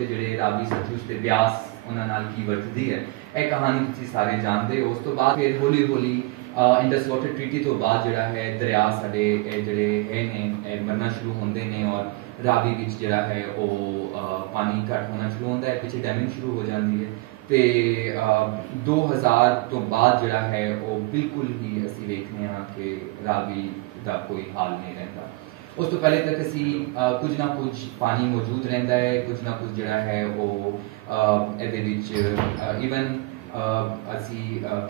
उत्ते जिहड़े रावी सतलुज ते ब्यास उन्हां नाल की वरतदी है। यह कहानी तुसीं सारे जानते हो। उस तो बाद फिर हौली हौली इंडस वाटर ट्रीटी तो बाद जिहड़ा है दरिया साडे जिहड़े है ने बनना शुरू होंदे ने और रावी विच जिहड़ा है पानी घट होना शुरू होंदा है, पिछे डैमिंग शुरू हो जाती है। तो 2000 तो बाद जिहड़ा है वो बिल्कुल ही असीं वेखने हाँ कि रावी का कोई हाल नहीं रहिंदा। उस तो पहले तक असी कुछ ना कुछ पानी मौजूद रहिंदा है, कुछ ना कुछ जिहड़ा है वो इहदे विच ईवन असी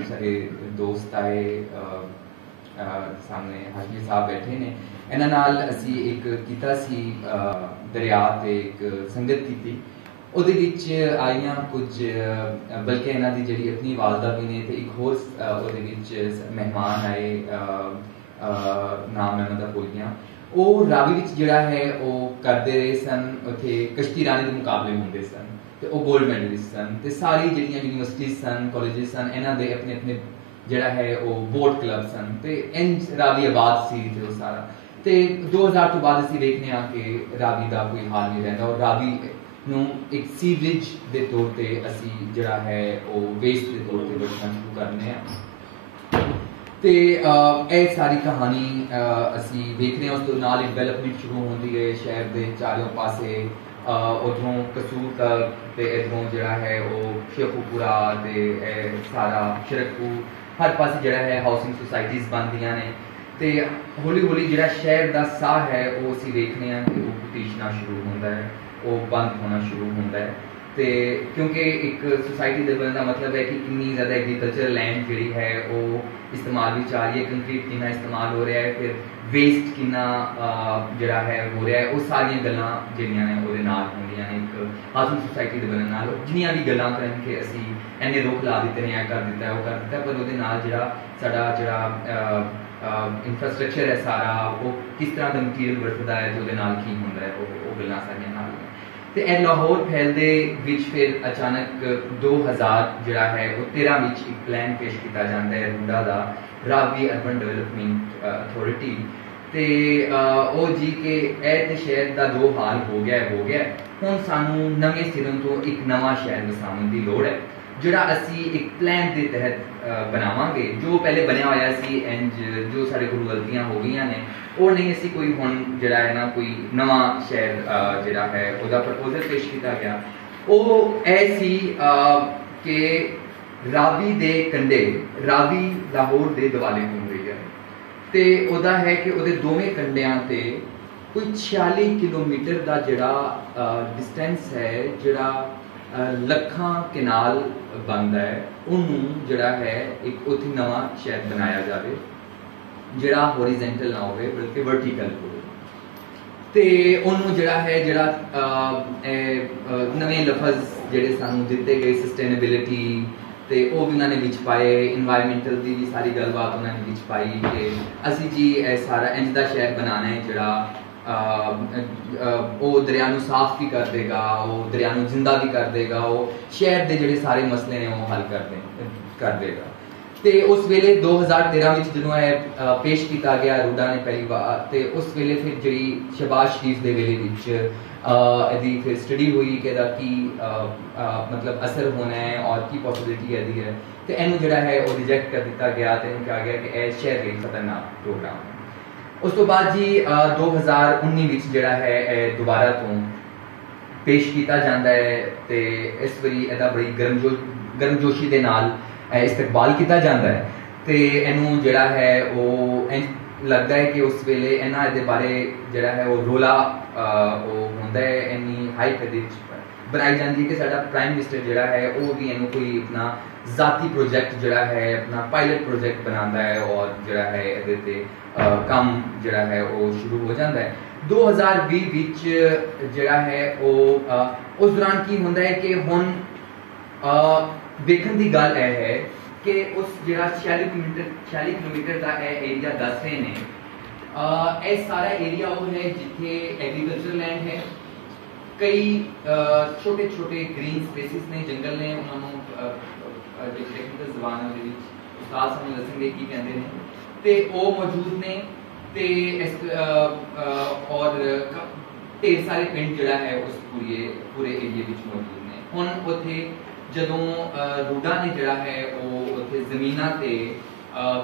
सारे दोस्त आए सामने हाशमी साहब बैठे ने, इन्हां नाल असी एक कीता सी दरिया ते एक संगत कीती। ਉਹਦੇ ਵਿੱਚ ਆਈਆਂ ਕੁਝ ਬਲਕਿ ਇਹਨਾਂ ਦੀ ਜਿਹੜੀ ਆਪਣੀ ਵਾਲਦਾ ਵੀ ਨੇ ਤੇ ਇੱਕ ਹੋਰ ਉਹਦੇ ਵਿੱਚ ਮਹਿਮਾਨ ਆਏ ਨਾਮ ਮੈਂ ਉਹਨਾਂ ਦਾ ਭੁੱਲ ਗਿਆ। ਉਹ ਰਾਵੀ ਵਿੱਚ ਜਿਹੜਾ ਹੈ ਉਹ ਕਰਦੇ ਰਹੇ ਸਨ, ਉੱਥੇ ਕਸ਼ਤੀ ਰਾਣੀ ਦੇ ਮੁਕਾਬਲੇ ਹੁੰਦੇ ਸਨ ਤੇ ਉਹ ਗੋਲਡ ਮੈਡਲਿਸਟ ਸਨ ਤੇ ਸਾਰੀ ਜਿਹੜੀਆਂ ਯੂਨੀਵਰਸਿਟੀਜ਼ ਸਨ, ਕਾਲਜਿਸ ਸਨ, ਇਹਨਾਂ ਦੇ ਆਪਣੇ ਆਪਣੇ ਜਿਹੜਾ ਹੈ ਉਹ ਬੋਟ ਕਲੱਬ ਸਨ ਤੇ ਇੰਜ ਰਾਵੀ ਆਬਾਦ ਸੀ ਤੇ ਉਹ ਸਾਰਾ। ਤੇ 2000 ਤੋਂ ਬਾਅਦ ਅਸੀਂ ਵੇਖਦੇ ਹਾਂ ਕਿ ਰਾਵੀ ਦਾ ਕੋਈ ਹਾਲ ਨਹੀਂ ਰਹਿੰਦਾ ਔਰ ਰਾਵੀ ਨੂੰ ਇੱਕ ਸੀਵਰੇਜ ਦੇ ਤੌਰ ਤੇ ਅਸੀਂ ਜਿਹੜਾ ਹੈ ਉਹ ਵੇਸਟ ਦੇ ਤੌਰ ਤੇ ਵਰਤਣਾ ਸ਼ੁਰੂ ਕਰਨੇ ਆ। ਤੇ ਇਹ ਸਾਰੀ ਕਹਾਣੀ ਅਸੀਂ ਵੇਖ ਰਹੇ ਹਾਂ। ਉਸ ਤੋਂ ਨਾਲ ਡਿਵੈਲਪਮੈਂਟ ਸ਼ੁਰੂ ਹੁੰਦੀ ਹੈ ਸ਼ਹਿਰ ਦੇ ਚਾਰੋਂ ਪਾਸੇ, ਉਧਰੋਂ ਕਸੂਰ ਤੱਕ ਤੇ ਇਧਰੋਂ ਜਿਹੜਾ ਹੈ ਉਹ ਸ਼ੇਖੂਪੁਰਾ ਤੇ ਸਾਰਾ ਸ਼ਰਕਪੁਰ, ਹਰ ਪਾਸੇ ਜਿਹੜਾ ਹੈ ਹਾਊਸਿੰਗ ਸੁਸਾਇਟੀਜ਼ ਬਣਦੀਆਂ ਨੇ ਤੇ ਹੌਲੀ ਹੌਲੀ ਜਿਹੜਾ ਸ਼ਹਿਰ ਦਾ ਸਾਹ ਹੈ ਉਹ ਅਸੀਂ ਵੇਖਦੇ ਹਾਂ ਕਿ ਉਹ ਘਟੀਸ਼ਣਾ ਸ਼ੁਰੂ ਹੁੰਦਾ ਹੈ, वो बंद होना शुरू होता है। तो क्योंकि एक सोसाइटी दे बनने का मतलब है कि कितनी ज़्यादा एग्रीकल्चर लैंड जी है वो इस्तेमाल भी आ रही है, कंक्रीट कितना इस्तेमाल हो रहा है, फिर वेस्ट कितना जड़ा है हो रहा है, वो सारिया गल्लां जिहड़ियां ने उहदे नाल होंदियां ने। एक हाउसिंग सोसाइटी दे बनने नाल जिन्नियां भी गल्लां करन कि असीं इन्ने रुख ला दित्ते ने, कर दित्ता है, वो कर दित्ता, पर उहदे नाल जिहड़ा साडा जिहड़ा इंफ्रास्ट्रक्चर है सारा वो किस तरह का मटीरियल वरतदा है तो उहदे नाल की हुंदा है, वो गल्लां सारियां नाल ਤੇ ਇਹ ਲਾਹੌਰ ਫੈਲਦੇ ਵਿੱਚ ਫਿਰ ਅਚਾਨਕ 2000 ਜਿਹੜਾ ਹੈ ਉਹ 13 ਵਿੱਚ ਇੱਕ ਪਲਾਨ ਪੇਸ਼ ਕੀਤਾ ਜਾਂਦਾ ਹੈ ਰੂਡਾ ਦਾ, ਰਾਵੀ ਅਰਬਨ ਡਿਵੈਲਪਮੈਂਟ ਅਥਾਰਟੀ। ਤੇ ਉਹ ਜੀ ਕਿ ਇਹ ਤੇ ਸ਼ਹਿਰ ਦਾ ਜੋ ਹਾਲ ਹੋ ਗਿਆ ਹੁਣ ਸਾਨੂੰ ਨਵੇਂ ਸਿਰੋਂ ਤੋਂ ਇੱਕ ਨਵਾਂ ਸ਼ਹਿਰ ਵਸਾਉਣ ਦੀ ਲੋੜ ਹੈ ਜਿਹੜਾ ਅਸੀਂ ਇੱਕ ਪਲਾਨ ਦੇ ਤਹਿਤ ਬਣਾਵਾਂਗੇ। ਜੋ ਪਹਿਲੇ ਬਣਿਆ ਹੋਇਆ ਸੀ ਇੰਜ ਜੋ ਸਾਡੇ ਕੋਲ ਗਲਤੀਆਂ ਹੋ ਗਈਆਂ ਨੇ ਉਹ ਨਹੀਂ, ਅਸੀਂ ਕੋਈ ਹੁਣ ਜਿਹੜਾ ਹੈ ਨਾ ਕੋਈ ਨਵਾਂ ਸ਼ਹਿਰ ਜਿਹੜਾ ਹੈ ਉਹਦਾ ਪ੍ਰਪੋਜ਼ਲ ਪੇਸ਼ ਕੀਤਾ ਗਿਆ। ਉਹ ਇਹ ਸੀ ਕਿ ਰਾਵੀ ਦੇ ਕੰਢੇ, ਰਾਵੀ ਲਾਹੌਰ ਦੇ ਦੁਆਲੇ ਘੁੰਮ ਰਹੀ ਹੈ ਤੇ ਉਹਦਾ ਹੈ ਕਿ ਉਹਦੇ ਦੋਵੇਂ ਕੰਢਿਆਂ ਤੇ ਕੋਈ 46 ਕਿਲੋਮੀਟਰ ਦਾ ਜਿਹੜਾ ਡਿਸਟੈਂਸ ਹੈ, ਜਿਹੜਾ ਲੱਖਾਂ ਕਨਾਲ ਬਣਦਾ ਹੈ, ਉਹਨੂੰ ਜਿਹੜਾ ਹੈ ਇੱਕ ਉੱਥੇ ਨਵਾਂ ਸ਼ਹਿਰ ਬਣਾਇਆ ਜਾਵੇ ਜਿਹੜਾ ਹੋਰੀਜ਼ੈਂਟਲ ਨਾ ਹੋਵੇ ਬਲਕਿ ਵਰਟੀਕਲ ਹੋਵੇ। ਤੇ ਉਹਨੂੰ ਜਿਹੜਾ ਹੈ ਜਿਹੜਾ ਨਵੇਂ ਲਫ਼ਜ਼ ਜਿਹੜੇ ਸਾਨੂੰ ਦਿੱਤੇ ਗਏ ਸਸਟੇਨੇਬਿਲਿਟੀ ਤੇ ਉਹ ਵੀ ਉਹਨਾਂ ਨੇ ਵਿੱਚ ਪਾਏ, ਇਨਵਾਇਰਮੈਂਟਲ ਦੀ ਵੀ ਸਾਰੀ ਗੱਲਬਾਤ ਉਹਨਾਂ ਨੇ ਵਿੱਚ ਪਾਈ ਕਿ ਅਸੀਂ ਜੀ ਇਹ ਸਾਰਾ ਇੰਜ ਦਾ ਸ਼ਹਿਰ ਬਣਾਉਣਾ ਹੈ ਜਿਹੜਾ ਉਹ ਦਰਿਆ ਨੂੰ ਸਾਫ਼ ਵੀ ਕਰ ਦੇਗਾ, ਉਹ ਦਰਿਆ ਨੂੰ ਜ਼ਿੰਦਾ ਵੀ ਕਰ ਦੇਗਾ, ਉਹ ਸ਼ਹਿਰ ਦੇ ਜਿਹੜੇ ਸਾਰੇ ਮਸਲੇ ਨੇ ਉਹ ਹੱਲ ਕਰ ਦੇਗਾ। ਤੇ ਉਸ ਵੇਲੇ 2013 ਵਿੱਚ ਜਦੋਂ ਇਹ ਪੇਸ਼ ਕੀਤਾ ਗਿਆ ਰੂਡਾ ਨੇ ਪਹਿਲੀ ਵਾਰ, ਤੇ ਉਸ ਵੇਲੇ ਫਿਰ ਜਿਹੜੀ ਸ਼ਹਿਬਾਜ਼ ਸ਼ਰੀਫ ਦੇ ਵੇਲੇ ਵਿੱਚ ਇਹਦੀ ਫਿਰ ਸਟੱਡੀ ਹੋਈ ਕਿ ਇਹਦਾ ਕੀ ਮਤਲਬ ਅਸਰ ਹੋਣਾ ਹੈ ਔਰ ਕੀ ਪੋਸਿਬਿਲਿਟੀ ਇਹਦੀ ਹੈ, ਤੇ ਇਹਨੂੰ ਜਿਹੜਾ ਹੈ ਉਹ ਰਿਜੈਕਟ ਕਰ ਦਿੱਤਾ ਗਿਆ ਤੇ ਇਹਨੂੰ ਕਿਹਾ ਗਿਆ ਕਿ ਇਹ ਸ਼ਹਿਰ ਲਈ ਖਤਰਨਾਕ ਪ੍ਰੋਗਰਾਮ ਹੈ। ਉਸ ਤੋਂ ਬਾਅਦ ਜੀ 2019 ਵਿੱਚ ਜਿਹੜਾ ਹੈ ਇਹ ਦੁਬਾਰਾ ਤੋਂ ਪੇਸ਼ ਕੀਤਾ ਜਾਂਦਾ ਹੈ ਤੇ ਇਸ ਵਾਰੀ ਇਹਦਾ ਬੜੀ ਗਰਮਜੋਸ਼ੀ ਦੇ ਨਾਲ ਇਸਤਕਬਾਲ ਕੀਤਾ ਜਾਂਦਾ ਹੈ ਤੇ ਇਹਨੂੰ ਜਿਹੜਾ ਹੈ ਉਹ ਲੱਗਦਾ ਹੈ ਕਿ ਉਸ ਵੇਲੇ ਇਹਨਾਂ ਇਹਦੇ ਬਾਰੇ ਜਿਹੜਾ ਹੈ ਉਹ ਰੋਲਾ ਉਹ ਹੁੰਦਾ ਹੈ, ਇੰਨੀ ਹਾਈਪ ਇਹਦੇ ਵਿੱਚ ਬਣਾਈ ਜਾਂਦੀ ਹੈ ਕਿ ਸਾਡਾ ਪ੍ਰਾਈਮ ਮਿਨਿਸਟਰ ਜਿਹੜਾ ਹੈ ਉਹ ਵੀ ਇਹਨੂੰ ਕੋਈ ਆਪਣਾ ਜ਼ਾਤੀ ਪ੍ਰੋਜੈਕਟ ਜਿਹੜਾ ਹੈ ਆਪਣਾ ਪਾਇਲਟ ਪ੍ਰੋਜੈਕਟ ਬਣਾਉਂਦਾ ਹੈ ਔਰ ਜਿਹੜਾ ਹੈ ਇਹਦੇ ਤੇ ਕੰਮ ਜਿਹੜਾ ਹੈ ਉਹ ਸ਼ੁਰੂ ਹੋ ਜਾਂਦਾ ਹੈ। 2020 ਵਿੱਚ ਜਿਹੜਾ ਹੈ ਉਹ ਉਸ ਦੌਰਾਨ ਕੀ ਹੁੰਦਾ ਹੈ ਕਿ ਹੁਣ ਵੇਖਣ ਦੀ ਗੱਲ ਇਹ ਹੈ ਕਿ ਉਸ ਜਿਹੜਾ 46 ਕਿਲੋਮੀਟਰ ਦਾ ਇਹ ਏਰੀਆ ਦੱਸ ਰਹੇ ਨੇ, ਇਹ ਸਾਰਾ ਏਰੀਆ ਉਹ ਹੈ ਜਿੱਥੇ ਐਗਰੀਕਲਚਰ ਲੈਂਡ ਹੈ, ਕਈ ਛੋਟੇ ਛੋਟੇ ਗ੍ਰੀਨ ਸਪੇਸਿਸ ਨੇ, ਜੰਗਲ ਨੇ, ਉਹਨਾਂ ਨੂੰ ਟੈਕਨੀਕਲ ਜ਼ਬਾਨ ਦੇ ਵਿੱਚ ਉਸਤਾਦ ਸਾਨੂੰ ਦੱਸਣਗੇ ਕੀ ਕਹਿੰਦੇ ਨੇ, ਤੇ ਉਹ ਮੌਜੂਦ ਨੇ ਤੇ ਇਸ ਔਰ ਢੇਰ ਸਾਰੇ ਪਿੰਡ ਜਿਹੜਾ ਹੈ ਉਸ ਪੂਰੇ ਏਰੀਏ ਦੇ ਵਿੱਚ ਮੌਜੂਦ ਨੇ। ਹੁਣ ਉੱਥੇ ਜਦੋਂ ਰੂਡਾ ਨੇ ਜਿਹੜਾ ਹੈ ਉਹ ਉੱਥੇ ਜ਼ਮੀਨਾਂ ਤੇ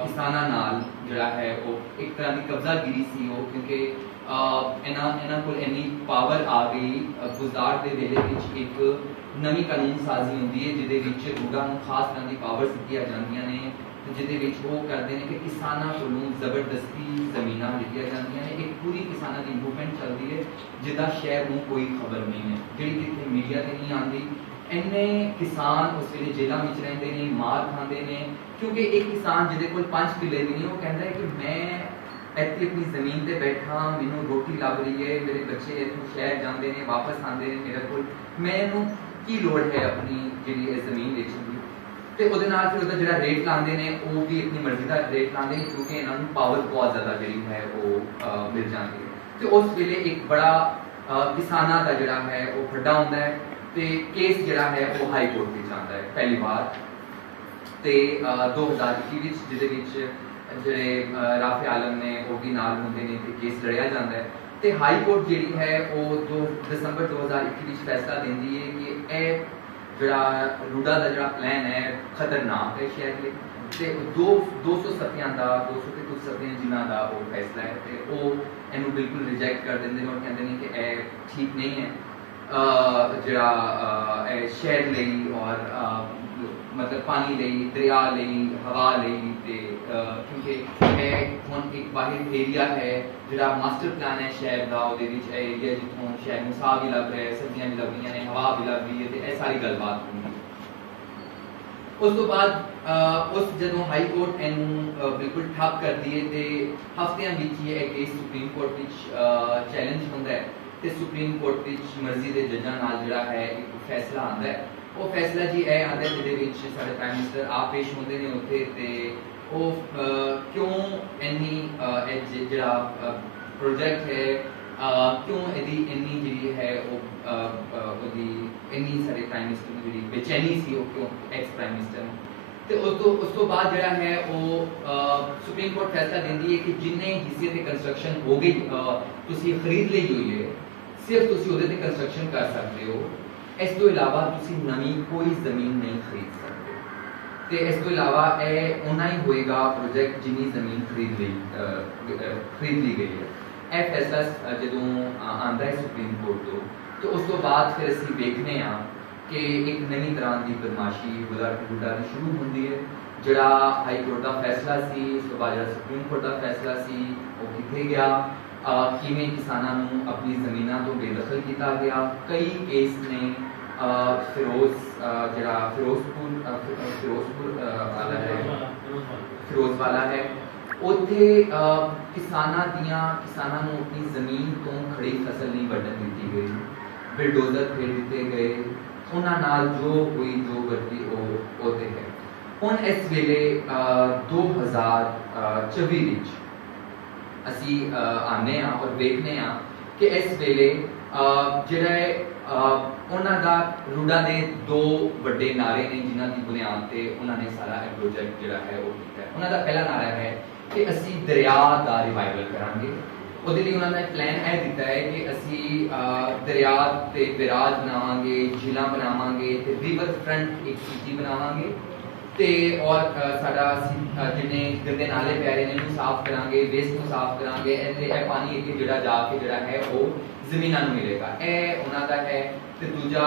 ਕਿਸਾਨਾਂ ਨਾਲ ਜਿਹੜਾ ਹੈ ਉਹ ਇੱਕ ਤਰ੍ਹਾਂ ਦੀ ਕਬਜ਼ਾਗਿਰੀ ਸੀ ਉਹ, ਕਿਉਂਕਿ ਇਹਨਾਂ ਕੋਲ ਇੰਨੀ ਪਾਵਰ ਆ ਗਈ। ਗੁਜਰਾਤ ਦੇ ਵੇਲੇ ਵਿੱਚ ਇੱਕ ਨਵੀਂ ਕਾਨੂੰਨ ਸਾਜ਼ੀ ਹੁੰਦੀ ਹੈ ਜਿਹਦੇ ਵਿੱਚ ਰੂਡਾ ਨੂੰ ਖਾਸ ਤਰ੍ਹਾਂ ਦੀ ਪਾਵਰ ਦਿੱਤੀਆਂ ਜਾਂਦੀਆਂ ਨੇ, ਜਿਹਦੇ ਵਿੱਚ ਉਹ ਕਰਦੇ ਨੇ ਕਿ ਕਿਸਾਨਾਂ ਕੋਲੋਂ ਜ਼ਬਰਦਸਤੀ ਜ਼ਮੀਨਾਂ ਲਿੱਤੀਆਂ ਜਾਂਦੀਆਂ ਨੇ। ਇੱਕ ਪੂਰੀ ਕਿਸਾਨਾਂ ਦੀ ਮੂਵਮੈਂਟ ਚੱਲਦੀ ਹੈ ਜਿਹਦਾ ਸ਼ਹਿਰ ਨੂੰ ਕੋਈ ਖਬਰ ਨਹੀਂ ਹੈ, ਜਿਹੜੀ ਕਿਤੇ ਮੀਡੀਆ ਤੇ ਨਹੀਂ ਆਉਂਦੀ। ਇੰਨੇ ਕਿਸਾਨ ਉਸ ਵੇਲੇ ਜੇਲ੍ਹਾਂ ਵਿੱਚ ਰਹਿੰਦੇ ਨੇ, ਮਾਰ ਖਾਂਦੇ ਨੇ, ਕਿਉਂਕਿ ਇੱਕ ਕਿਸਾਨ ਜਿਹਦੇ ਕੋਲ 5 ਕਿੱਲੇ ਵੀ ਨਹੀਂ, ਉਹ ਕਹਿੰਦਾ ਹੈ ਕਿ ਮੈਂ ਇੱਥੇ ਆਪਣੀ ਜ਼ਮੀਨ ਤੇ ਬੈਠਾ, ਮੈਨੂੰ ਰੋਟੀ ਲੱਭ ਰਹੀ ਹੈ, ਮੇਰੇ ਬੱਚੇ ਇੱਥੋਂ ਸ਼ਹਿਰ ਜਾਂਦੇ ਨੇ, ਵਾਪਸ ਆਉਂਦੇ ਨੇ ਮੇਰੇ ਕੋਲ, ਮੈਨੂੰ ਕੀ ਲੋੜ ਹੈ ਆਪਣੀ ਜਿਹੜੀ ਇਹ ਜ਼ਮੀਨ ਵੇਚਣ ਦੀ। ਤੇ ਉਹਦੇ ਨਾਲ ਫਿਰ ਉਹਦਾ ਜਿਹੜਾ ਰੇਟ ਲਾਉਂਦੇ ਨੇ ਉਹ ਵੀ ਆਪਣੀ ਮਰਜ਼ੀ ਦਾ ਰੇਟ ਲਾਉਂਦੇ ਨੇ, ਕਿਉਂਕਿ ਇਹਨਾਂ ਨੂੰ ਪਾਵਰ ਬਹੁਤ ਜ਼ਿਆਦਾ ਜਿਹੜੀ ਹੈ ਉਹ ਮਿਲ ਜਾਂਦੀ ਹੈ। ਤੇ ਉਸ ਵੇਲੇ ਇੱਕ ਬੜਾ ਕਿਸਾਨਾਂ ਦਾ ਜਿਹੜਾ ਹੈ ਉਹ ਖੱਡਾ ਹੁੰਦਾ ਹੈ ਤੇ ਕੇਸ ਜਿਹੜਾ ਹੈ ਉਹ ਹਾਈ ਕੋਰਟ ਵਿੱਚ ਆਉਂਦਾ ਹੈ ਪਹਿਲੀ ਵਾਰ, ਤੇ 2021 ਵਿੱਚ, ਜਿਹਦੇ ਵਿੱਚ ਜਿਹੜੇ ਰਾਫੇ ਆਲਮ ਨੇ ਉਹ ਵੀ ਨਾਲ ਹੁੰਦੇ ਨੇ ਤੇ ਕੇਸ ਲੜਿਆ ਜਾਂਦਾ ਹੈ। ਤੇ ਹਾਈ ਕੋਰਟ ਜਿਹੜੀ ਹੈ ਉਹ ਦਸੰਬਰ 2021 ਵਿੱਚ ਫੈਸਲਾ ਦਿੰਦੀ ਹੈ ਕਿ ਇਹ ਜਿਹੜਾ ਰੂਡਾ ਦਾ ਜਿਹੜਾ ਪਲਾਨ ਹੈ ਖਤਰਨਾਕ ਹੈ ਸ਼ਹਿਰ ਲਈ, ਤੇ 200 ਸਤਿਆਂ ਦਾ 200 ਤੇ ਕੁਝ ਸਤਿਆਂ ਜਿਨ੍ਹਾਂ ਦਾ ਉਹ ਫੈਸਲਾ ਹੈ ਤੇ ਉਹ ਇਹਨੂੰ ਬਿਲਕੁਲ ਰਿਜੈਕਟ ਕਰ ਦਿੰਦੇ ਨੇ ਔਰ ਕਹਿੰਦੇ ਨੇ ਕਿ ਇਹ ਠੀਕ ਨਹੀਂ ਹੈ ਜਿਹੜਾ ਇਹ ਸ਼ਹਿਰ ਲਈ ਔਰ ਮਤਲਬ ਪਾਣੀ ਲਈ, ਦਰਿਆ ਲਈ, ਹਵਾ ਲਈ, ਤੇ ਕਿਉਂਕਿ ਇਹ ਹੁਣ ਇੱਕ ਬਾਹਰ ਏਰੀਆ ਹੈ ਜਿਹੜਾ ਮਾਸਟਰ ਪਲਾਨ ਹੈ ਸ਼ਹਿਰ ਦਾ, ਉਹਦੇ ਵਿੱਚ ਇਹ ਏਰੀਆ ਜਿੱਥੋਂ ਸ਼ਹਿਰ ਨੂੰ ਸਾਹ ਵੀ ਲੱਗ ਰਿਹਾ, ਸਬਜ਼ੀਆਂ ਵੀ ਲੱਗ ਰਹੀਆਂ ਨੇ, ਹਵਾ ਵੀ ਲੱਗ ਰਹੀ ਹੈ, ਤੇ ਇਹ ਸਾਰੀ ਗੱਲਬਾਤ ਹੁੰਦੀ। ਉਸ ਤੋਂ ਬਾਅਦ ਉਸ ਜਦੋਂ ਹਾਈ ਕੋਰਟ ਇਹਨੂੰ ਬਿਲਕੁਲ ਠੱਪ ਕਰਦੀ ਹੈ ਤੇ ਹਫ਼ਤਿਆਂ ਵਿੱਚ ਹੀ ਇਹ ਕੇਸ ਸੁਪਰੀਮ ਕੋਰਟ ਵਿੱਚ ਚੈਲੰਜ ਹੁੰਦਾ ਹੈ ਤੇ ਸੁਪਰੀਮ ਕੋਰਟ ਵਿੱਚ ਮਰਜ਼ੀ ਦੇ ਜੱਜਾਂ ਨਾਲ ਜਿਹੜਾ ਹੈ ਇੱਕ ਫੈਸਲਾ ਆਉਂਦਾ ਹੈ। ਉਹ ਫੈਸਲਾ ਜੀ ਇਹ ਆਉਂਦਾ ਜਿਹਦੇ ਵਿੱਚ ਸਾਡੇ ਪ੍ਰਾਈਮ ਮਿਨਿਸਟਰ ਆਪ ਪੇਸ਼ ਹੁੰਦੇ ਨੇ ਉੱਥੇ, ਤੇ ਉਹ ਕਿਉਂ ਇੰਨੀ ਜਿਹੜਾ ਪ੍ਰੋਜੈਕਟ ਹੈ ਕਿਉਂ ਇਹਦੀ ਇੰਨੀ ਜਿਹੜੀ ਹੈ ਉਹਦੀ ਇੰਨੀ ਸਾਡੇ ਪ੍ਰਾਈਮ ਮਿਨਿਸਟਰ ਨੂੰ ਜਿਹੜੀ ਬੇਚੈਨੀ ਸੀ ਉਹ ਕਿਉਂ ਐਕਸ ਪ੍ਰਾਈਮ ਮਿਨਿਸਟਰ ਨੂੰ। ਤੇ ਉਸ ਤੋਂ ਬਾਅਦ ਜਿਹੜਾ ਹੈ ਉਹ ਸੁਪਰੀਮ ਕੋਰਟ ਫੈਸਲਾ ਦਿੰਦੀ ਹੈ ਕਿ ਜਿੰਨੇ ਹਿੱਸੇ ਤੇ ਕੰਸਟਰਕਸ਼ਨ ਹੋ ਗਈ ਤੁਸੀਂ ਖਰੀਦ ਲਈ ਹੋਈ ਹੈ, ਸਿਰਫ ਤੁਸੀਂ ਉਹਦੇ ਤੇ ਕੰਸਟਰਕਸ਼ਨ ਕਰ ਸਕਦੇ ਹੋ, ਇਸ ਤੋਂ ਇਲਾਵਾ ਤੁਸੀਂ ਨਵੀਂ ਕੋਈ ਜ਼ਮੀਨ ਨਹੀਂ ਖਰੀਦ ਸਕਦੇ। ਤੇ ਇਸ ਤੋਂ ਇਲਾਵਾ ਇਹ ਉਨਾ ਹੀ ਹੋਏਗਾ ਪ੍ਰੋਜੈਕਟ ਜਿੰਨੀ ਜ਼ਮੀਨ ਖਰੀਦ ਲਈ ਗਈ ਹੈ। ਇਹ ਫੈਸਲਾ ਜਦੋਂ ਆਉਂਦਾ ਹੈ ਸੁਪਰੀਮ ਕੋਰਟ ਤੋਂ, ਤੇ ਉਸ ਤੋਂ ਬਾਅਦ ਫਿਰ ਅਸੀਂ ਵੇਖਦੇ ਹਾਂ ਕਿ ਇੱਕ ਨਵੀਂ ਤਰ੍ਹਾਂ ਦੀ ਬਦਮਾਸ਼ੀ ਰੂਡਾ ਦੀ ਸ਼ੁਰੂ ਹੁੰਦੀ ਹੈ। ਜਿਹੜਾ ਹਾਈ ਕੋਰਟ ਦਾ ਫੈਸਲਾ ਸੀ, ਉਸ ਤੋਂ ਬਾਅਦ ਜਿਹੜਾ ਸੁਪਰੀਮ ਕੋਰਟ ਦਾ ਫੈਸਲਾ ਸੀ ਉਹ ਕਿੱਥੇ ਗਿਆ, ਕਿਵੇਂ ਕਿਸਾਨਾਂ ਨੂੰ ਆਪਣੀ ਜ਼ਮੀਨਾਂ ਤੋਂ ਬੇਦਖਲ ਕੀਤਾ ਗਿਆ। ਕਈ ਕੇਸ ਨੇ ਫਿਰੋਜ਼ਵਾਲਾ ਹੈ, ਉੱਥੇ ਕਿਸਾਨਾਂ ਨੂੰ ਆਪਣੀ ਜ਼ਮੀਨ ਤੋਂ ਖੜੀ ਫਸਲ ਨਹੀਂ ਵੱਢਣ ਦਿੱਤੀ ਗਈ, ਬਿਲਡੋਜ਼ਰ ਫੇਰ ਦਿੱਤੇ ਗਏ, ਉਹਨਾਂ ਨਾਲ ਜੋ ਵਰਤੀ ਉਹ ਤੇ ਹੈ। ਹੁਣ ਇਸ ਵੇਲੇ 2024 ਵਿੱਚ ਅਸੀਂ ਆਨੇ ਹਾਂ ਔਰ ਵੇਖਦੇ ਹਾਂ ਕਿ ਇਸ ਵੇਲੇ ਜਿਹੜਾ ਹੈ ਉਹਨਾਂ ਦਾ ਰੂਡਾ ਦੇ 2 ਵੱਡੇ ਨਾਰੇ ਨੇ ਜਿਨ੍ਹਾਂ ਦੀ ਬੁਨਿਆਦ ਤੇ ਉਹਨਾਂ ਨੇ ਸਾਰਾ ਇਹ ਪ੍ਰੋਜੈਕਟ ਜਿਹੜਾ ਹੈ ਉਹ ਕੀਤਾ ਹੈ। ਉਹਨਾਂ ਦਾ ਪਹਿਲਾ ਨਾਰਾ ਹੈ ਕਿ ਅਸੀਂ ਦਰਿਆ ਦਾ ਰਿਵਾਈਵਲ ਕਰਾਂਗੇ। ਉਹਦੇ ਲਈ ਉਹਨਾਂ ਨੇ ਪਲਾਨ ਇਹ ਦਿੱਤਾ ਹੈ ਕਿ ਅਸੀਂ ਦਰਿਆ ਤੇ ਬਿਰਾਜ ਬਣਾਵਾਂਗੇ, ਝੀਲਾਂ ਬਣਾਵਾਂਗੇ ਤੇ ਰਿਵਰ ਫਰੰਟ ਇੱਕ ਸਿਟੀ ਬਣਾਵਾਂਗੇ, ਤੇ ਔਰ ਸਾਡਾ ਜਿੰਨੇ ਗੰਦੇ ਨਾਲੇ ਪਿਆਰੇ ਨੇ ਉਹਨੂੰ ਸਾਫ਼ ਕਰਾਂਗੇ, ਵੇਸਟ ਨੂੰ ਸਾਫ਼ ਕਰਾਂਗੇ, ਇਹ ਪਾਣੀ ਅੱਗੇ ਜਿਹੜਾ ਜਾ ਕੇ ਜਿਹੜਾ ਹੈ ਉਹ ਜ਼ਮੀਨਾਂ ਨੂੰ ਮਿਲੇਗਾ। ਇਹ ਉਹਨਾਂ ਦਾ ਹੈ। ਤੇ ਦੂਜਾ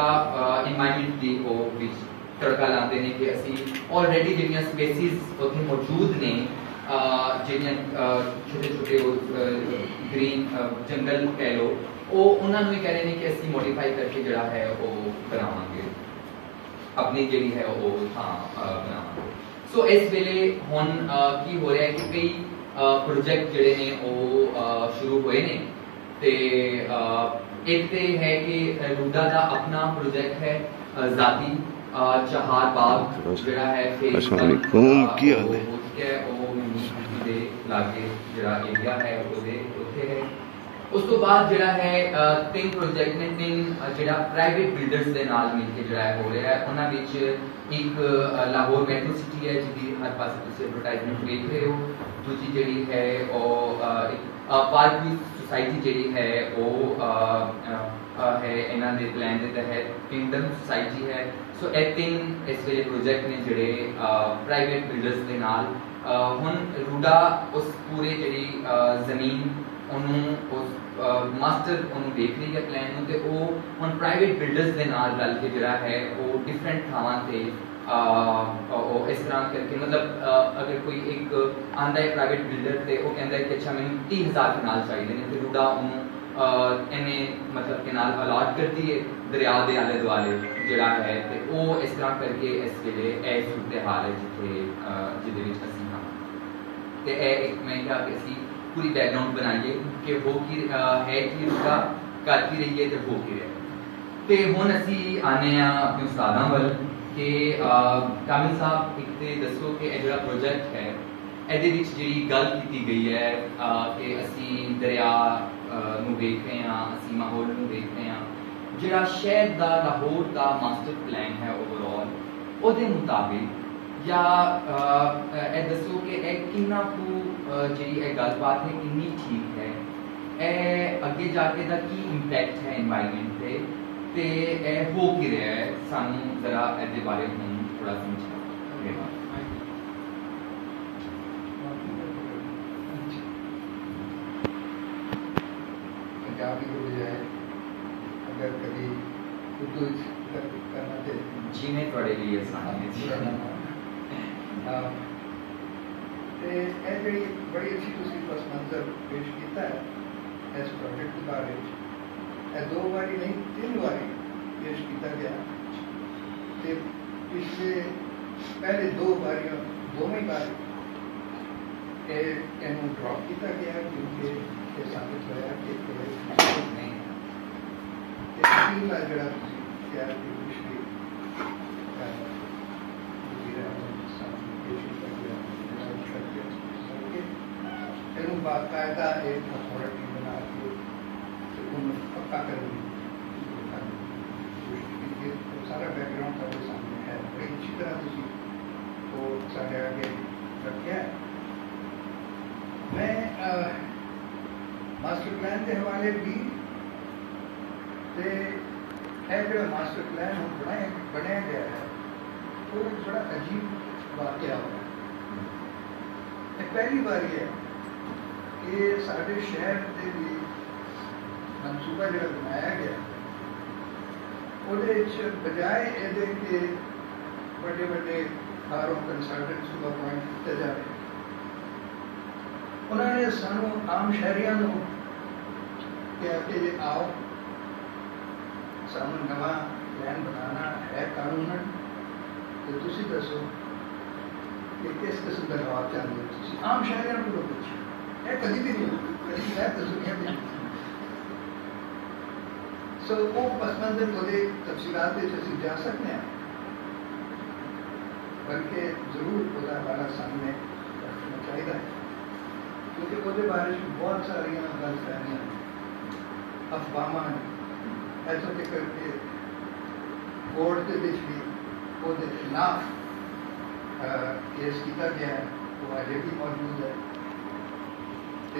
ਇਨਵਾਇਰਨਮੈਂਟ ਦੀ ਉਹ ਵਿੱਚ ਤੜਕਾ ਲਾਉਂਦੇ ਨੇ ਕਿ ਅਸੀਂ ਆਲਰੇਡੀ ਜਿਹੜੀਆਂ ਸਪੀਸੀਜ਼ ਉੱਥੇ ਮੌਜੂਦ ਨੇ, ਜਿਹੜੀਆਂ ਛੋਟੇ ਗ੍ਰੀਨ ਜੰਗਲ ਕਹਿ ਲਓ, ਉਹ ਉਹਨਾਂ ਨੂੰ ਵੀ ਕਹਿ ਰਹੇ ਨੇ ਕਿ ਅਸੀਂ ਮੋਡੀਫਾਈ ਕਰਕੇ ਜਿਹੜਾ ਹੈ ਉਹ ਬਣਾਵਾਂਗੇ, ਆਪਣੀ ਜਿਹੜੀ ਹੈ ਉਹ ਥਾਂ ਬਣਾਵਾਂਗੇ। ਸੋ ਇਸ ਵੇਲੇ ਹੁਣ ਕੀ ਹੋ ਰਿਹਾ ਹੈ ਕਿ ਕਈ ਪ੍ਰੋਜੈਕਟ ਜਿਹੜੇ ਨੇ ਉਹ ਸ਼ੁਰੂ ਹੋਏ ਨੇ, ਤੇ ਇੱਕ ਤੇ ਹੈ ਕਿ ਰੂਡਾ ਦਾ ਆਪਣਾ ਪ੍ਰੋਜੈਕਟ ਹੈ ਜ਼ਾਤੀ ਚਹਾਰ ਬਾਗ ਜਿਹੜਾ ਹੈ ਫੇਸ 1 ਕੀ ਹਾਲ ਹੈ ਉਹ ਦੇ ਲਾਗੇ ਜਿਹੜਾ ਏਰੀਆ ਹੈ ਉਹਦੇ ਉੱਥੇ ਹੈ। ਉਸ ਤੋਂ ਬਾਅਦ ਜਿਹੜਾ ਹੈ ਤਿੰਨ ਪ੍ਰੋਜੈਕਟ ਨੇ, ਤਿੰਨ ਜਿਹੜਾ ਪ੍ਰਾਈਵੇਟ ਬਿਲਡਰਸ ਦੇ ਨਾਲ ਮਿਲ ਕੇ ਜਿਹੜਾ ਹੋ ਰਿਹਾ ਹੈ। ਉਹਨਾਂ ਵਿੱਚ ਇੱਕ ਲਾਹੌਰ ਮੈਟਰੋ ਸਿਟੀ ਹੈ ਜਿਹਦੀ ਹਰ ਪਾਸੇ ਤੁਸੀਂ ਐਡਵਰਟਾਈਜ਼ਮੈਂਟ ਵੇਖ ਰਹੇ ਹੋ। ਦੂਜੀ ਜਿਹੜੀ ਹੈ ਉਹ ਪਾਰਕ ਵਿਊ ਸੁਸਾਇਟੀ ਜਿਹੜੀ ਹੈ ਉਹ ਹੈ ਇਹਨਾਂ ਦੇ ਪਲਾਨ ਦੇ ਤਹਿਤ ਕਿੰਗਡਮ ਸੁਸਾਇਟੀ ਹੈ। ਸੋ ਇਹ ਤਿੰਨ ਇਸ ਵੇਲੇ ਪ੍ਰੋਜੈਕਟ ਨੇ ਜਿਹੜੇ ਪ੍ਰਾਈਵੇਟ ਬਿਲਡਰਸ ਦੇ ਨਾਲ ਹੁਣ ਰੂਡਾ ਉਸ ਪੂਰੇ ਜਿਹੜੀ ਜ਼ਮੀਨ ਉਹਨੂੰ ਉਸ ਮਾਸਟਰ ਉਹਨੂੰ ਦੇਖ ਰਹੀ ਹੈ ਪਲਾਨ ਨੂੰ, ਤੇ ਉਹ ਹੁਣ ਪ੍ਰਾਈਵੇਟ ਬਿਲਡਰਸ ਦੇ ਨਾਲ ਰਲ ਕੇ ਜਿਹੜਾ ਹੈ ਉਹ ਡਿਫਰੈਂਟ ਥਾਵਾਂ ਤੇ ਉਹ ਇਸ ਤਰ੍ਹਾਂ ਕਰਕੇ ਮਤਲਬ ਅਗਰ ਕੋਈ ਇੱਕ ਆਂਦਾ ਹੈ ਪ੍ਰਾਈਵੇਟ ਬਿਲਡਰ ਤੇ ਉਹ ਕਹਿੰਦਾ ਹੈ ਕਿ ਅੱਛਾ ਮੈਨੂੰ 30,000 ਕਨਾਲ ਚਾਹੀਦੇ ਨੇ, ਤੇ ਰੂਡਾ ਉਹਨੂੰ ਇਹਨੇ ਮਤਲਬ ਕਨਾਲ ਅਲਾਟ ਕਰਦੀ ਹੈ ਦਰਿਆ ਦੇ ਆਲੇ ਦੁਆਲੇ ਜਿਹੜਾ ਹੈ, ਤੇ ਉਹ ਇਸ ਤਰ੍ਹਾਂ ਕਰਕੇ ਇਸ ਵੇਲੇ ਇਹ ਸੂਰਤ ਹਾਲ ਹੈ ਜਿੱਥੇ ਜਿਹਦੇ ਵਿੱਚ ਅਸੀਂ ਹਾਂ। ਤੇ ਇਹ ਇੱਕ ਮੈਂ ਕਿਹਾ ਕਿ ਅਸੀਂ ਪੂਰੀ ਬੈਕਗਰਾਉਂਡ ਬਣਾਈਏ ਕਿ ਹੋ ਕੀ ਹੈ ਕਿ ਰੂਡਾ ਕਰ ਕੀ ਰਹੀ ਹੈ ਤੇ ਹੋ ਕੀ ਰਿਹਾ। ਤੇ ਹੁਣ ਅਸੀਂ ਆਨੇ ਆ ਆਪਣੇ ਉਸਤਾਦਾਂ ਵੱਲ ਕਿ ਕਾਮਿਲ ਸਾਹਿਬ ਇੱਕ ਤੇ ਦੱਸੋ ਕਿ ਇਹ ਜਿਹੜਾ ਪ੍ਰੋਜੈਕਟ ਹੈ ਇਹਦੇ ਵਿੱਚ ਜਿਹੜੀ ਗੱਲ ਕੀਤੀ ਗਈ ਹੈ ਕਿ ਅਸੀਂ ਦਰਿਆ ਨੂੰ ਵੇਖ ਰਹੇ ਹਾਂ, ਅਸੀਂ ਮਾਹੌਲ ਨੂੰ ਵੇਖ ਰਹੇ ਹਾਂ, ਜਿਹੜਾ ਸ਼ਹਿਰ ਦਾ ਲਾਹੌਰ ਦਾ ਮਾਸਟਰ ਪਲਾਨ ਹੈ ਓਵਰਆਲ ਉਹਦੇ ਮੁਤਾਬਿਕ ਜਾਂ ਇਹ ਦੱਸੋ ਕਿ ਇਹ ਕਿੰਨਾ ਕੁ ਜਿਹੜੀ ਇਹ ਗੱਲਬਾਤ ਹੈ ਕਿੰਨੀ ਠੀਕ ਹੈ, ਇਹ ਅੱਗੇ ਜਾ ਕੇ ਦਾ ਕੀ ਇੰਪੈਕਟ ਹੈ ਇਨਵਾਇਰਨਮੈਂਟ ਤੇ ਇਹ ਹੋ ਕੀ ਰਿਹਾ ਹੈ, ਸਾਨੂੰ ਜ਼ਰਾ ਇਹਦੇ ਬਾਰੇ ਹੁਣ ਥੋੜਾ ਸਮਝਾਓ। पंजाबी हो जाए अगर कभी उर्दू करना चाहिए जी ने थोड़े लिए आसानी है। ਇਹ ਜਿਹੜੀ ਬੜੀ ਅੱਛੀ ਤੁਸੀਂ ਪਸ ਮੰਜ਼ਰ ਪੇਸ਼ ਕੀਤਾ ਹੈ ਇਸ ਪ੍ਰੋਜੈਕਟ ਦੇ ਬਾਰੇ। ਇਹ ਦੋ ਵਾਰੀ ਨਹੀਂ ਤਿੰਨ ਵਾਰੀ ਪੇਸ਼ ਕੀਤਾ ਗਿਆ ਤੇ ਪਿਛਲੇ ਪਹਿਲੇ ਦੋ ਵਾਰੀਆਂ ਦੋਵੇਂ ਵਾਰ ਇਹਨੂੰ ਡ੍ਰੌਪ ਕੀਤਾ ਗਿਆ ਕਿਉਂਕਿ ਇਹ ਸਾਬਿਤ ਹੋਇਆ ਕਿ ਨਹੀਂ ਤੇ ਅਖੀਰਲਾ ਜਿਹੜਾ ਤੁਸੀਂ ਤਿਆਰ ਕੀਤੀ ਇਹਨੂੰ ਬਾਕਾਇਦਾ ਇੱਕ ਅਥਾਰਟੀ ਬਣਾ ਕੇ ਉਹਨੂੰ ਪੱਕਾ ਕਰਨ ਦੀ ਸਾਰਾ ਬੈਕਗਰਾਉਂਡ ਤੁਹਾਡੇ ਸਾਹਮਣੇ ਹੈ, ਬੜੀ ਅੱਛੀ ਤਰ੍ਹਾਂ ਤੁਸੀਂ ਉਹ ਸਾਡੇ ਅੱਗੇ ਰੱਖਿਆ। मैं मास्टर प्लान के हवाले भी जो मास्टर प्लान बनाया गया है वो एक बड़ा अजीब वाकया होगा। पहली बार है कि साढ़े शहर के भी मनसूबा जो बनाया गया वो बजाय ये कि बड़े बड़े बारों कंसल्टेंट्स को अपॉइंट किया जाए, उन्होंने सानू आम शहरिया कहा कि जे आओ सानू नवा प्लान बनाना है कानूनन, तो तुसी दसो कि किस किस्म का जवाब चाहते हो। तुसी आम शहरिया को पूछो, यह कभी भी नहीं कभी मैं तो सुनिया भी सो वो पस मंजर को तफसीलात असीं जा सकते हैं, बल्कि जरूर उसका हवाला सामने रखना चाहिए क्योंकि वो बारे में बहुत सारिया गलतफहमियां अफवाह ऐसा तक करके कोर्ट के भी वो खिलाफ केस किया गया है, वो अजे भी मौजूद है। तो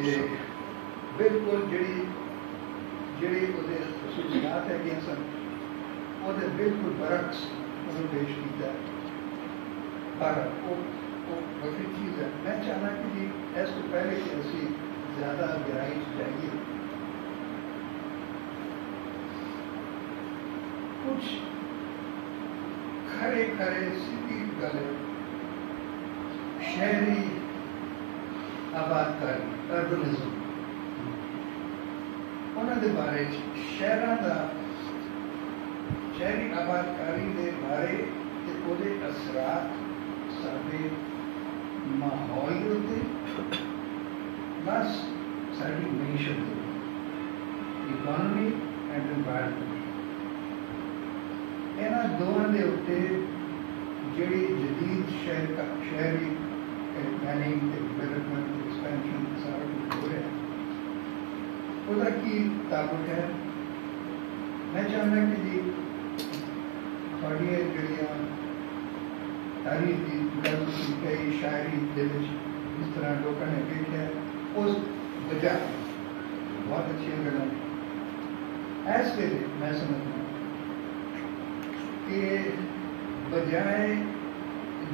बिल्कुल जी खसूसियात है सन वो बिल्कुल बरक्स उन्होंने पेश किया, पर वो वक्री चीज़ है। मैं चाहना कि जी इस तो पहले कि असी ज़्यादा गहराई जाइए कुछ खरे खरे सीधी गल शहरी आबादकारी अर्बनिज्म उन्होंने बारे शहरों का शहरी आबादकारी के बारे वो असरात साढ़े माहौल होते बस साड़ी मीशत इकोनॉमी एंड एनवायरनमेंट इन्होंने दोवां दे उत्ते जिहड़ी जदीद शहरी प्लानिंग ते डिवेलपमेंट एक्सपेंशन सारा कुछ हो रहा ਉਹਦਾ ਕੀ ਤਾਲੁਕ ਹੈ? ਮੈਂ ਚਾਹੁੰਦਾ ਕਿ ਜੀ ਤੁਹਾਡੀਆਂ ਜਿਹੜੀਆਂ ਤਾਰੀਖ ਦੀ ਗੱਲ ਸੀ ਕਈ ਸ਼ਾਇਰੀ ਦੇ ਵਿੱਚ ਇਸ ਤਰ੍ਹਾਂ ਲੋਕਾਂ ਨੇ ਵੇਖਿਆ ਉਸ ਵਜ੍ਹਾ ਬਹੁਤ ਅੱਛੀਆਂ ਗੱਲਾਂ ਐਸ ਵੇਲੇ ਮੈਂ ਸਮਝਦਾ ਕਿ ਬਜਾਏ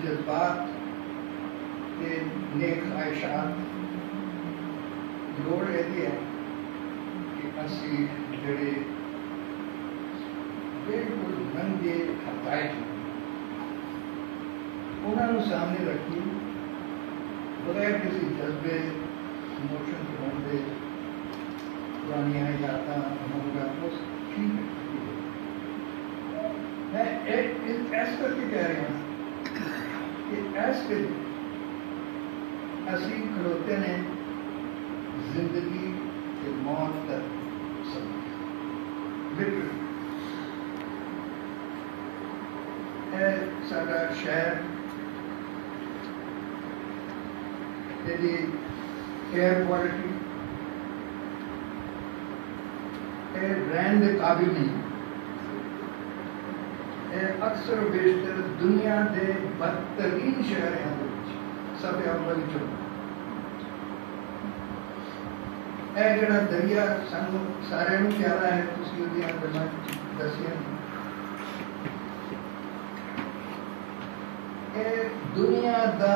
ਜਜ਼ਬਾਤ ਤੇ ਨੇਕ ख्वाहिशात ਲੋੜ ਇਹਦੀ ਹੈ ਕਿ ਅਸੀਂ ਜਿਹੜੇ ਬਿਲਕੁਲ ਨੰਗੇ ਹਕਾਇਕ ਉਹਨਾਂ ਨੂੰ ਸਾਹਮਣੇ ਰੱਖੀ ਬਗੈਰ ਕਿਸੇ ਜਜ਼ਬੇ ਇਮੋਸ਼ਨ ਹੋਣ ਦੇ ਪੁਰਾਣੀਆਂ ਯਾਦਾਂ ਹੋਊਗਾ ਉਸ ਠੀਕ ਹੈ। मैं ऐस करके कह रहा हूँ कि ऐस पे असी खड़ोते ने जिंदगी के मौत तक सब साडा शहर तेरी एयर क्वालिटी रहने के काबिल नहीं अक्सर बेशतर दुनिया के बदतरीन शहरों सब अव्वल चो जरा दरिया सानू सारे प्यारा है तुसी उहदियां गल्लां दसियां दुनिया का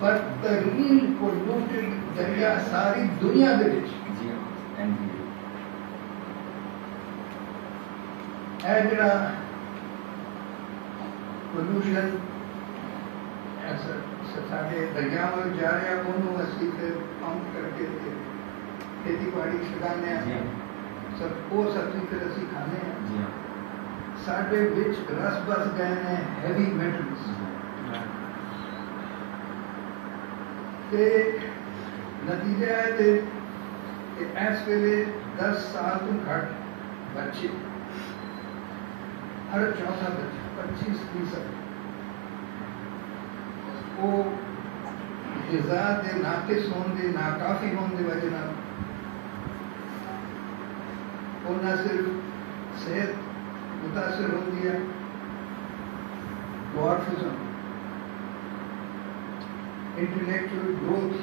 बदतरीन पोल्यूटेड दरिया सारी दुनिया दे विच जरा पोल्यूशन साढ़े दरियावां जा रहा उन्होंने असी फिर पंप करके खेती बाड़ी छड़ाने सब वो सब्जी फिर असी खाने साढ़े विच रस बस गए ने हैवी मेटल्स ते नतीजा है ते इस वेले 10 साल तो घट बच्चे हर चौथा बच्चा 25% वो ग़िज़ा के नाकिस होने के नाकाफी होने की वजह ना वो न सिर्फ सेहत मुतासर होती है डॉर्फिज्म इंटेलेक्चुअल ग्रोथ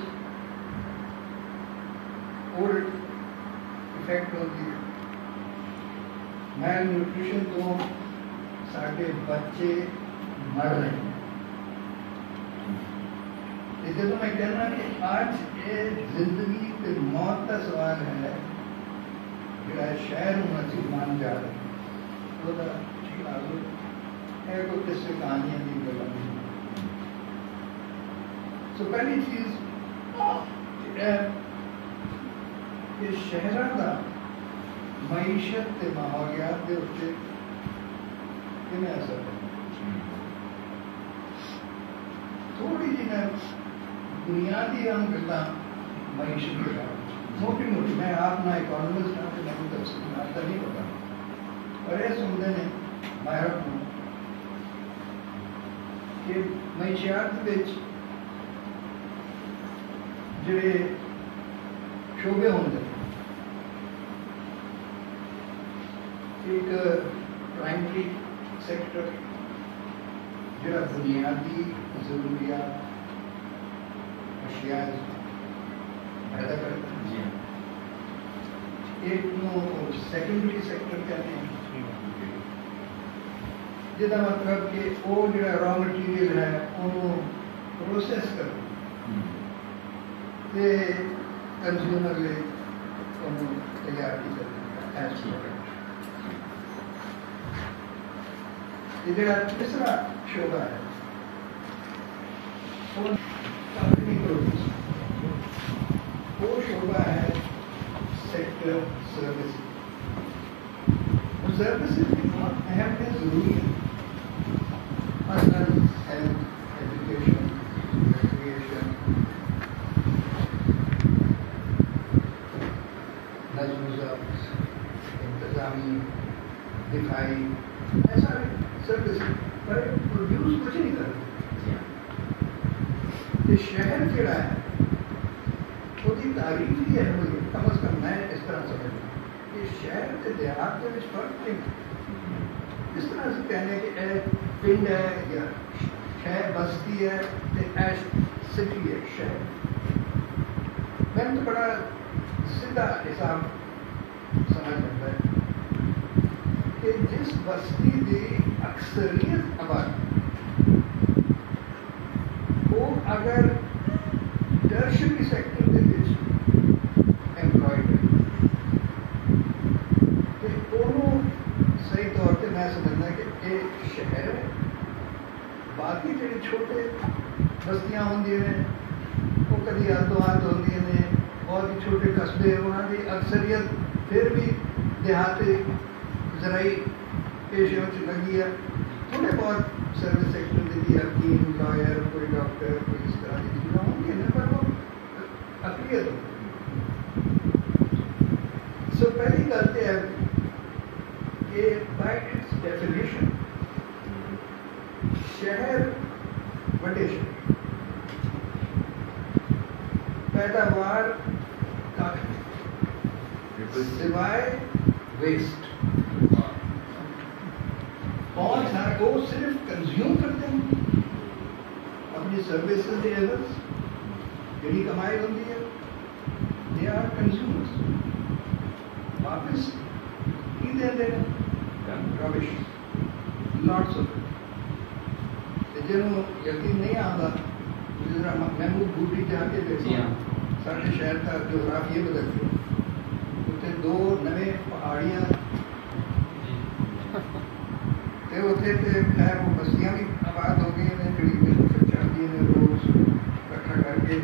और इफेक्ट होती है मैल न्यूट्रिशन तो साढ़े बच्चे मर रहे हैं। इसे तो मैं कहना कि आज ये जिंदगी के मौत का सवाल है जो शहर में मान जा रहे हैं तो किससे कहानियां दी गल सो पहली चीज ये शहर का मईशत के माहौलियात के उत्ते किमें असर है थोड़ी जी मैं बुनियादी आम गल्लां मईशत के बारे मोटी मोटी मैं आप ना इकोनॉमिस्ट हाँ तो मैं तफसील आता नहीं पता पर यह सुनते हैं माहिर को कि मईशियात विच जिहड़े शोबे होंदे एक प्राइमरी सेक्टर जो बुनियादी जरूरियात अशिया पैदा करता है एक सेकेंडरी सेक्टर कहते हैं जिसका मतलब कि वो जो रॉ मटीरियल है उन्होंने प्रोसैस कर कंज्यूमर ले तैयार की जाती है। ये तीसरा शोबा है वो शोबा है सेक्टर सर्विस सर्विसेज भी बहुत अहम है जरूरी है मसलन हेल्थ एजुकेशन रिक्रिएशन नज़्म इंतजामी दिखाई ऐसा सर्विस पर प्रोड्यूस कुछ नहीं करते। ये शहर जोड़ा है ਉਹਦੀ ਤਾਰੀਫ ਹੀ ਹੈ ਹੋਈ, ਕਮ ਅਜ਼ ਕਮ ਮੈਂ ਇਸ ਤਰ੍ਹਾਂ ਸਮਝਦਾ ਕਿ ਸ਼ਹਿਰ ਤੇ ਦੇਹਾਤ ਦੇ ਵਿੱਚ ਫਰਕ ਨਹੀਂ। ਜਿਸ ਤਰ੍ਹਾਂ ਅਸੀਂ ਕਹਿੰਦੇ ਕਿ ਇਹ ਪਿੰਡ ਹੈ ਜਾਂ ਸ਼ਹਿਰ ਬਸਤੀ ਹੈ ਤੇ ਇਹ ਸਿਟੀ ਹੈ ਸ਼ਹਿਰ, ਮੈਨੂੰ ਤਾਂ ਬੜਾ ਸਿੱਧਾ ਹਿਸਾਬ ਸਮਝ ਆਉਂਦਾ ਹੈ ਕਿ ਜਿਸ ਬਸਤੀ ਦੀ ਅਕਸਰੀਅਤ ਆਬਾਦੀ ਉਹ ਅਗਰ ਟਰਸ਼ਰੀ ਸੈਕਟਰ ਦੇ ਵਿੱਚ ਐਮਪਲੋਇਡ ਹੈ ਤੇ ਉਹਨੂੰ ਸਹੀ ਤੌਰ ਤੇ ਮੈਂ ਸਮਝਦਾ ਕਿ ਇਹ ਸ਼ਹਿਰ ਹੈ। ਬਾਕੀ ਜਿਹੜੇ ਛੋਟੇ ਬਸਤੀਆਂ ਹੁੰਦੀਆਂ ਨੇ ਉਹ ਕਦੀ ਆਦੋ ਆਦ ਹੁੰਦੀਆਂ ਨੇ, ਬਹੁਤ ਹੀ ਛੋਟੇ ਕਸਬੇ, ਉਹਨਾਂ ਦੀ ਅਕਸਰੀਅਤ ਫਿਰ ਵੀ ਦਿਹਾਤੀ ਜ਼ਰਾਈ ਪੇਸ਼ੇ ਵਿੱਚ ਲੱਗੀ ਹੈ। ਥੋੜ੍ਹੇ ਬਹੁਤ ਸਰਵਿਸ ਸੈਕਟਰ ਦੇ ਵੀ ਹਕੀਮ, ਲਾਇਰ, ਕੋਈ ਡਾਕਟਰ, ਕੋਈ ਇਸ ਤਰ੍ਹਾਂ ਦੀ ਚੀਜ਼ਾਂ ਹੁੰਦੀਆਂ ਨੇ, ਪਰ ਉਹ ਅਕਲੀਅਤ ਸੋ ਪਹਿਲੀ ਗੱਲ ਤਾਂ ਹੈ ਕਿ ਬਾਈ ਇਟਸ ਡੈਫੀਨੇਸ਼ਨ ਸ਼ਹਿਰ ਵੱਡੇ ਸ਼ਹਿਰ पैदावार सिवाय वेस्ट बहुत सारे वो सिर्फ कंज्यूम करते हैं अपनी सर्विसेज के एवज जी कमाई होती है, दे आर कंज्यूमर्स। वापस की देते हैं रबिश, लॉट्स ऑफ इट। जिन्होंने यकीन नहीं आता महबूब बूटी जाके देखो, साढ़े शहर का जोग्राफिया बदल गया, उत्थे दो नवे पहाड़ियां ते उत्थे ते खैर वो बस्तियां भी आबाद हो गई ने, जिहड़ी फिर चलदी ने रोज इकट्ठा करके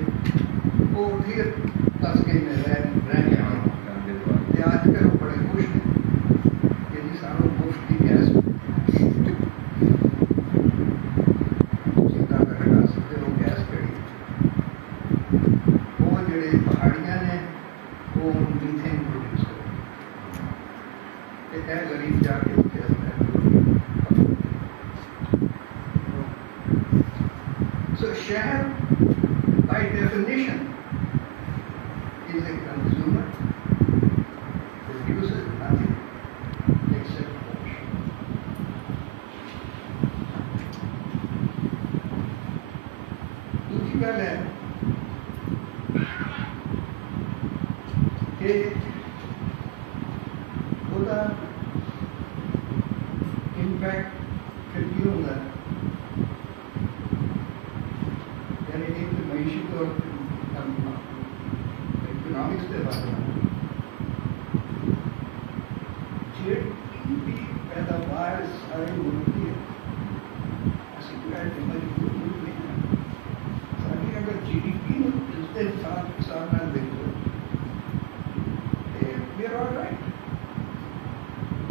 वो फिर दस के में रहने आए। आजकल वो बड़े खुश ने कि जी सानू मुफ्त की गैस गरीब जाके so शहर by definition is a consumer, produces nothing except pollution. दूसरी गल है कि ਉਹਦਾ इम्पैक्ट फिर भी होगा, यानी एक मईशत और इकोनॉमिक्स के बारे में जी पैदावार सारे मुल्क की है, ऐसी कोई मजबूत मुल्क नहीं है। सारी अगर GDP इसके साथ में देखो वी आर ऑल राइट,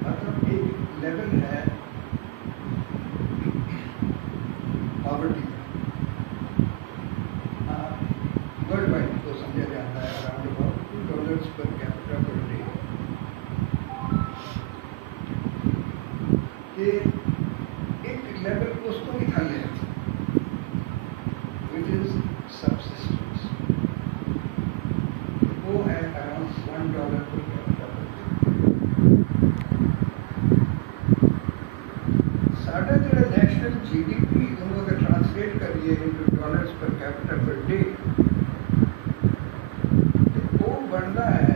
मतलब एक लेवल है पॉवर्टी वर्ल्ड वाइड को समझा जाता है around about $2 per capita per day, कि एक लेवल उसको भी खा लिया विच इज सबसिस्टेंस, वो है around $1 per capita per day. साढ़ा जो नेशनल GDP दोनों अगर ट्रांसलेट करिए into dollars per capita per day तो वो बनता है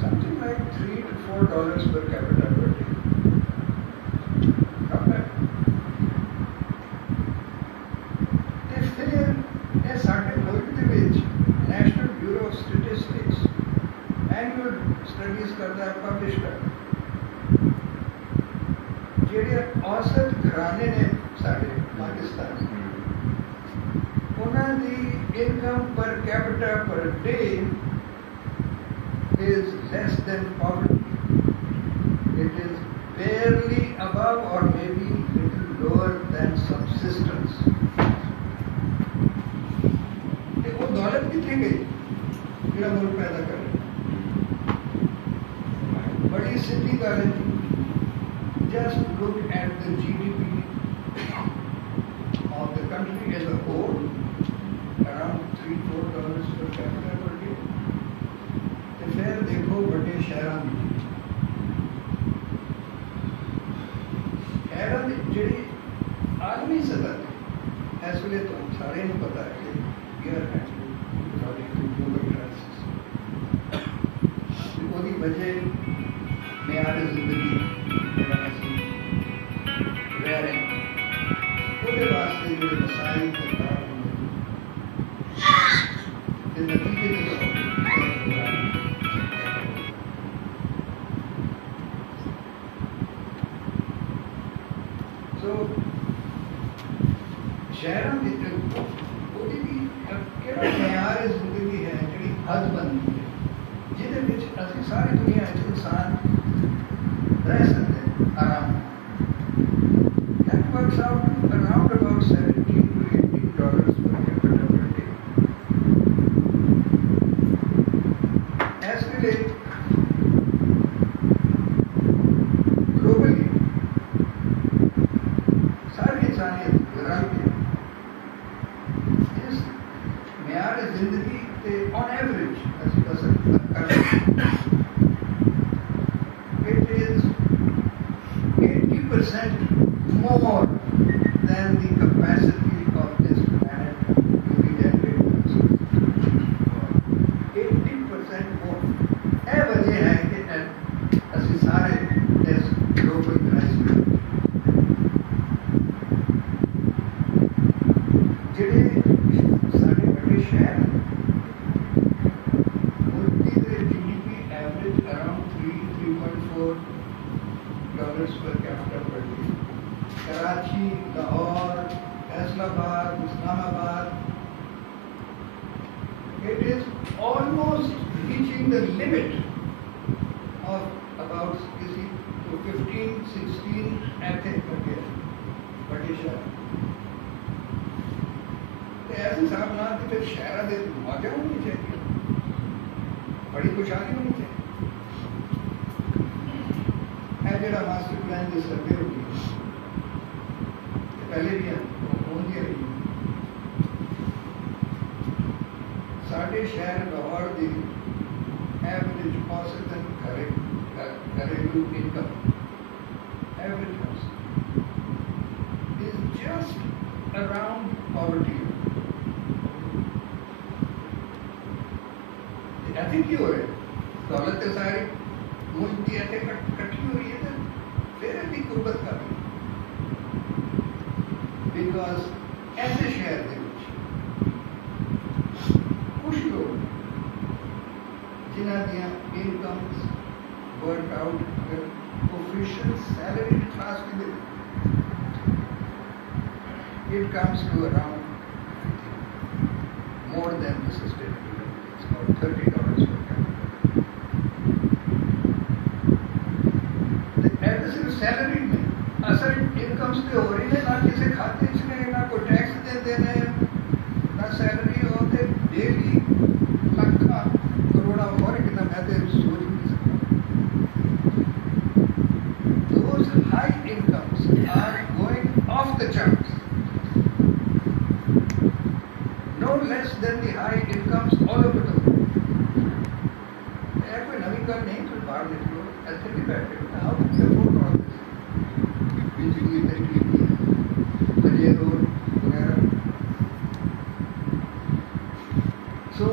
something like $3 to $4 per capita per day. फिर ये साढ़े मुल्क के which national bureau of statistics annual studies करता है, पब्लिश करता है, ਜਿਹੜੇ औसत घराने ने साढ़े पाकिस्तान ਉਹਨਾਂ ਦੀ income per capita per day is less than poverty. It is barely above or maybe little lower than subsistence. वो दौलत कितनी गई ਜਿਹੜਾ मुल्क पैदा कर बड़ी सीधी गल है। Just look at the GDP of the country as a whole, around $3-4 per capita. जी आलमी सतह पर इस वे तो सारे पता है कि ग्लोबल क्राइसिस वो वजह मेयार जिंदगी जरा असी रह रहे हैं वो वास्ते जो मसाइल के कारण नतीजे तो शहरों की मैार जिंदगी है जी हद बनती है जिद असी सारी दुनिया इंसान रह सकते हैं आराम that works out around about $17 to $18 per capita per day. As we did globally, सारी इंसानियत विराम किया इस मेयार जिंदगी के on average it is 80% more than the capacity of this planet to be generated. 80% more. यह वजह है कि असी सारे इस ग्लोबल क्राइसिस ਜਿਹੜੇ ਸਾਡੇ ਵੱਡੇ ਸ਼ਹਿਰ ਮੁਲਕ ਦੀ GDP average around 3.4 dollars per capita per day Karachi Lahore Faisalabad Islamabad it is almost reaching the limit of about 15-16 ethnic per partition ऐसे हिसाब ना कि फिर शहर के मौजा होनी चाहिए बड़ी खुशहाली होनी चाहिए जो मास्टर प्लान की सर्वे होगी पहले भी होंगी रही साढ़े शहर लाहौर की एवरेज औसतन घरेलू income average house is just around poverty ऐसे क्यों हो रहे दौलत के सारी मुल्क की ऐसे कट्ठी हो रही है तो फिर भी गुर्बत कर रही बिकॉज ऐसे शहर के कुछ लोग जिन्हों दियाँ इनकम्स वर्क आउट अगर ऑफिशियल सैलरी क्लास में they it comes to around more than the sustainable it's about $30 per capita salary में असल इनकम्स पे हो रही है ना किसी खाते में ना कोई टैक्स देते हैं ना सैलरी होते डेली लाखा करोड़ा और कितना मैं तो सोच नहीं सकता those high incomes are going off the charts no less than the high incomes all over the world कोई नवी गल नहीं कोई बाहर निकलो ऐसे भी बैठे how do you afford all this बिजली तकलीफ बजे रोड वगैरह सो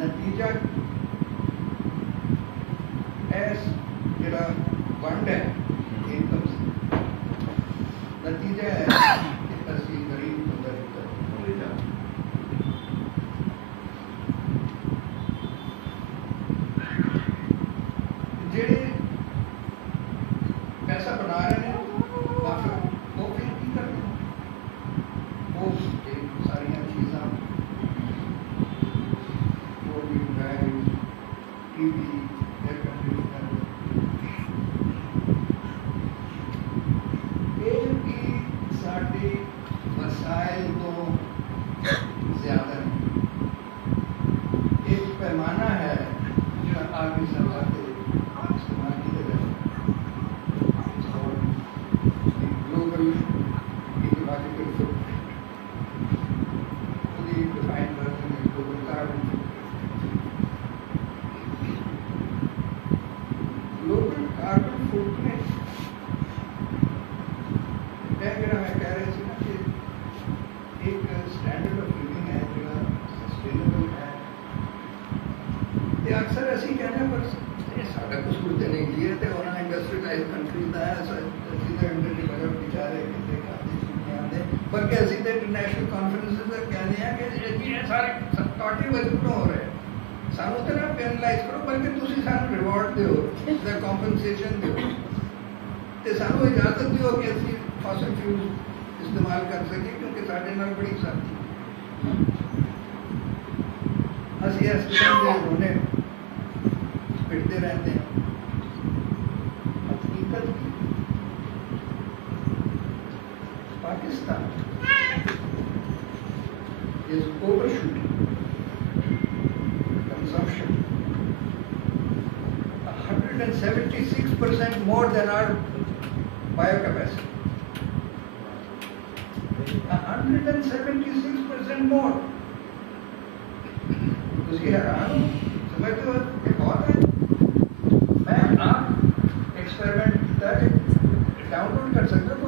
नतीजा एस जरा वंड है इनकम नतीजा है कि असी गरीब बंदा जेड़े पैसा बना रहे हैं वो फिर की करते हैं वो सारिया चीज़ा वो भी बैग टीवी एयर कंडीशनर ये भी साढ़े वसाइल तो ज़्यादा है एक पैमाना है जो आर्मी सरकार के इस्तेमाल किया जाए बल्कि ਅਸੀਂ ਤੇ ਇੰਟਰਨੈਸ਼ਨਲ ਕਾਨਫਰੰਸਿਸ ਤੇ ਕਹਿੰਦੇ ਆ ਕਿ ਇਹ ਸਾਰੇ ਤੁਹਾਡੀ ਵਜ੍ਹਾ ਤੋਂ ਹੋ ਰਿਹਾ ਸਾਨੂੰ ਤੇ ਨਾ ਪੈਨਲਾਈਜ਼ ਕਰੋ ਬਲਕਿ ਤੁਸੀਂ ਸਾਨੂੰ ਰਿਵਾਰਡ ਦਿਓ ਦਾ ਕੰਪਨਸੇਸ਼ਨ ਦਿਓ ਤੇ ਸਾਨੂੰ ਇਜਾਜ਼ਤ ਦਿਓ ਕਿ ਅਸੀਂ ਫਸਲ ਫਿਊਲ ਇਸਤੇਮਾਲ ਕਰ ਸਕੀਏ ਕਿਉਂਕਿ ਸਾਡੇ ਨਾਲ ਬੜੀ ਸਾਥੀ ਅਸੀਂ ਇਸ ਕਿਸਮ ਦੇ ਰੋਣੇ ਪਿੱਟਦੇ ਰਹਿੰਦੇ ਹਾਂ ਹਕੀਕਤ Pakistan is overshooting consumption 176% more than our biocapacity. 176% more. ਤੁਸੀਂ ਹੈਰਾਨ ਹੋ ਸਮਝਦੇ ਹੋ ਕਿ ਬਹੁਤ ਹੈ ਮੈਂ ਆਪ ਐਕਸਪੈਰੀਮੈਂਟ ਕੀਤਾ ਹੈ डाउनलोड कर सकते हो